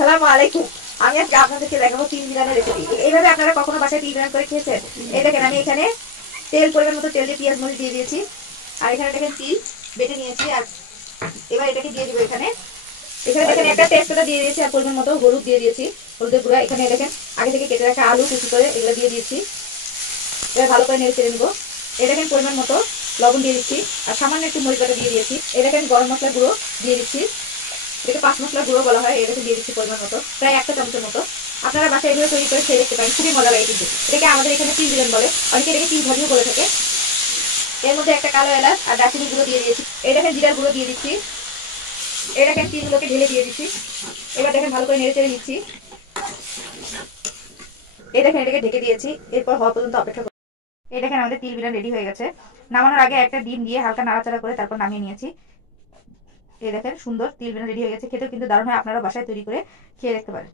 আসসালামু আলাইকুম। আমি আজকে আপনাদেরকে দেখাবো তিল বিরিয়ানির রেসিপি। এইভাবে আপনারা কখনো বাসায় তিল বিরিয়ানি করে খেয়েছেন? এই দেখেন, আমি এখানে তেল পরিমাণ মতো তেল দিয়ে পেঁয়াজ মরিচ দিয়ে দিয়েছি। আর এখানে দেখেন তিল বেটে নিয়েছি। আর এবার এটাকে দিয়ে দিব এখানে। এখানে দেখেন একটা তেজপাতা দিয়ে দিয়েছি আর পরিমাণ মতো হলুদ দিয়ে দিয়েছি, হলুদের গুঁড়া। এখানে দেখেন আগে থেকে কেটে রাখা আলু কুচি করে এগুলো দিয়ে দিয়েছি। এবার ভালো করে নেড়ে চেড়ে নিব। এই দেখেন পরিমাণ মতো লবণ দিয়ে দিচ্ছি আর সামান্য একটু মরিচ বাটা দিয়ে দিয়েছি। এই দেখেন গরম মশলা গুঁড়ো দিয়ে দিচ্ছি, এটাকে পাঁচ মশলা গুঁড়ো বলা হয়। এটাকে দিয়ে দিচ্ছি পরিমাণ মতো, প্রায় একটা চামচের মতো। আপনারা বাসায় এগুলো তৈরি করে খেয়ে দেখতে পারেন, খুবই মজা লাগে কিন্তু। এটাকে আমাদের এখানে তিল বিরিয়ানি বলে, অনেকে এটাকে তিল ভাজিও বলে থাকে। এর মধ্যে একটা কালো এলাচ আর দারচিনি গুঁড়ো দিয়ে দিয়েছি। এই দেখেন জিরার গুঁড়ো দিয়ে দিচ্ছি। এই দেখেন তিলগুলোকে ঢেলে দিয়ে দিচ্ছি। এবার দেখেন ভালো করে নেড়ে চেড়ে নিচ্ছি। এই দেখেন এটাকে ঢেকে দিয়েছি, এরপর হওয়া পর্যন্ত অপেক্ষা করব। এই দেখেন আমাদের তিল বিরিয়ানি রেডি হয়ে গেছে। নামানোর আগে একটা ডিম দিয়ে হালকা নাড়াচাড়া করে তারপর নামিয়ে নিয়েছি। এই দেখেন সুন্দর তিল বিরিয়ানি রেডি হয়ে গেছে। খেতেও কিন্তু দারুণ হয়, আপনারা বাসায় তৈরি করে খেয়ে দেখতে পারেন।